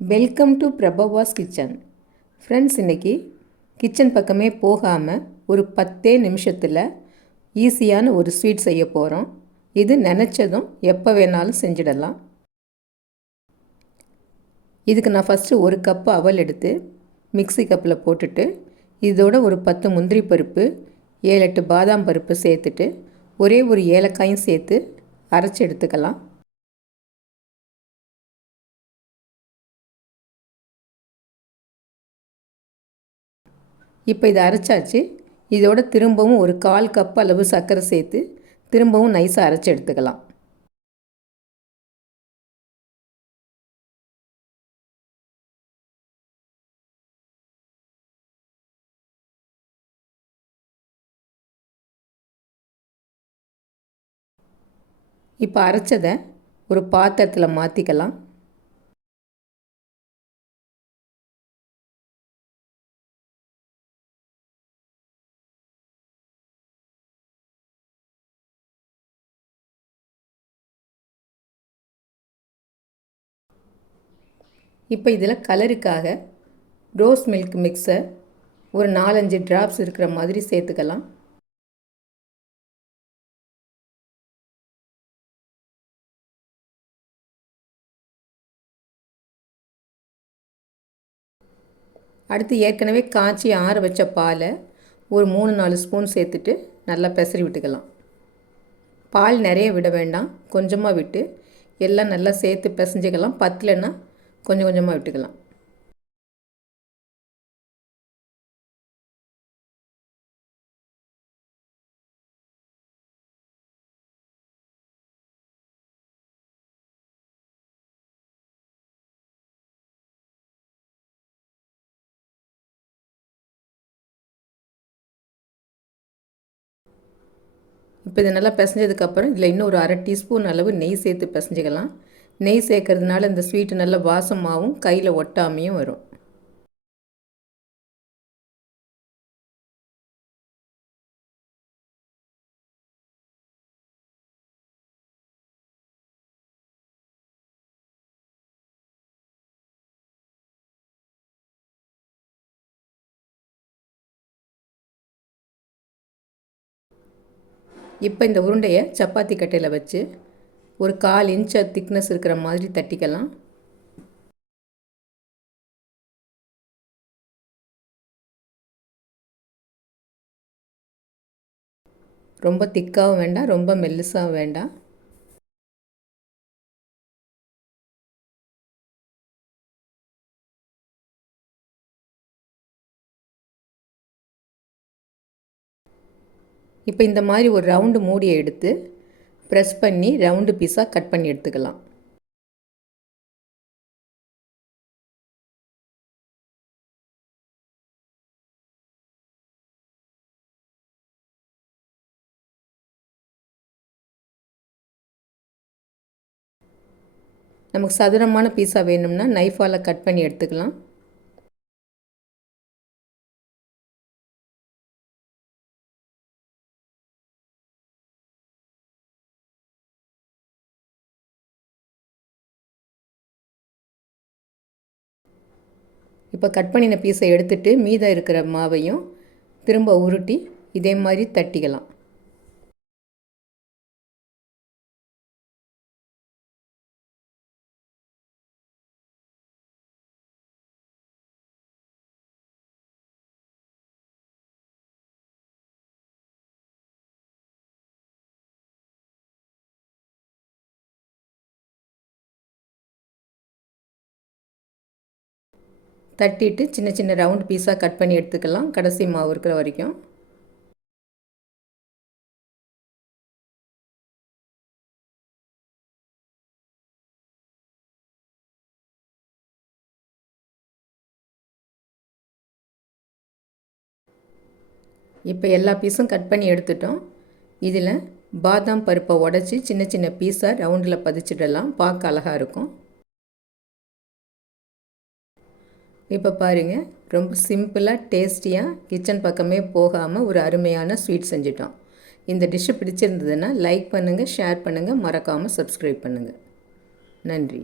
Welcome to Prabhavas kitchen friends இன்றைக்கி kitchen பக்கமே போகாமல் ஒரு பத்தே நிமிஷத்தில் ஈஸியான ஒரு ஸ்வீட் செய்ய போகிறோம் இது நினச்சதும் எப்போ வேணாலும் செஞ்சிடலாம். இதுக்கு நான் ஃபஸ்ட்டு ஒரு கப்பு அவல் எடுத்து மிக்சி கப்பில் போட்டுட்டு இதோட ஒரு பத்து முந்திரி பருப்பு ஏழு எட்டு பாதாம் பருப்பு சேர்த்துட்டு ஒரே ஒரு ஏலக்காயும் சேர்த்து அரைச்சி எடுத்துக்கலாம். இப்போ இதை அரைச்சாச்சு. இதோட திரும்பவும் ஒரு கால் கப் அளவு சர்க்கரை சேர்த்து திரும்பவும் நைஸாக அரைச்சி எடுத்துக்கலாம். இப்போ அரைச்சதை ஒரு பாத்திரத்தில் மாற்றிக்கலாம் இப்போ இதில் கலருக்காக ரோஸ் மில்க் மிக்சர் ஒரு நாலஞ்சு ட்ராப்ஸ் இருக்கிற மாதிரி சேர்த்துக்கலாம். அடுத்து ஏற்கனவே காய்ச்சி ஆற வச்ச பாலை ஒரு மூணு நாலு ஸ்பூன் சேர்த்துட்டு நல்லா பெசரி விட்டுக்கலாம். பால் நிறைய விட வேண்டாம் கொஞ்சமாக விட்டு எல்லாம் நல்லா சேர்த்து பிசைஞ்சிக்கலாம். பத்தலைன்னா கொஞ்சம் கொஞ்சமாக விட்டுக்கலாம். இப்போ இது நல்லா பிசைஞ்சதுக்கப்புறம் இதில் இன்னும் ஒரு அரை டீஸ்பூன் அளவு நெய் சேர்த்து பிசைஞ்சிக்கலாம். நெய் சேர்க்கறதுனால இந்த ஸ்வீட்டு நல்ல வாசமாகவும் கையில் ஒட்டாமையும் வரும். இப்போ இந்த உருண்டையை சப்பாத்தி கட்டையில் வச்சு ஒரு கால் இன்ச் திக்னஸ் இருக்கிற மாதிரி தட்டிக்கலாம். ரொம்ப திக்காகவும் வேண்டாம் ரொம்ப மெல்லுசாகவும் வேண்டாம். இப்போ இந்த மாதிரி ஒரு ரவுண்டு மூடியை எடுத்து ப்ரெஸ் பண்ணி ரவுண்டு பீஸாக கட் பண்ணி எடுத்துக்கலாம். நமக்கு சதுரமான பீஸா வேணும்னா நைஃபால் கட் பண்ணி எடுத்துக்கலாம். இப்போ கட் பண்ணின பீஸை எடுத்துட்டு மீதம் இருக்கிற மாவையும் திரும்ப உருட்டி இதே மாதிரி தட்டிக்கலாம். தட்டிட்டு சின்ன சின்ன ரவுண்ட் பீஸாக கட் பண்ணி எடுத்துக்கலாம். கடைசி மாவு இருக்கிற வரைக்கும். இப்போ எல்லா பீஸும் கட் பண்ணி எடுத்துட்டோம். இதில் பாதாம் பருப்பை உடச்சி சின்ன சின்ன பீஸாக ரவுண்டில் பதிச்சிடலாம். பார்க்க அழகாக இருக்கும். இப்போ பாருங்கள் ரொம்ப சிம்பிளாக டேஸ்டியாக கிச்சன் பக்கமே போகாமல் ஒரு அருமையான ஸ்வீட் செஞ்சிட்டோம். இந்த டிஷ்ஷு பிடிச்சிருந்ததுன்னா லைக் பண்ணுங்கள் ஷேர் பண்ணுங்கள் மறக்காமல் சப்ஸ்கிரைப் பண்ணுங்கள் நன்றி.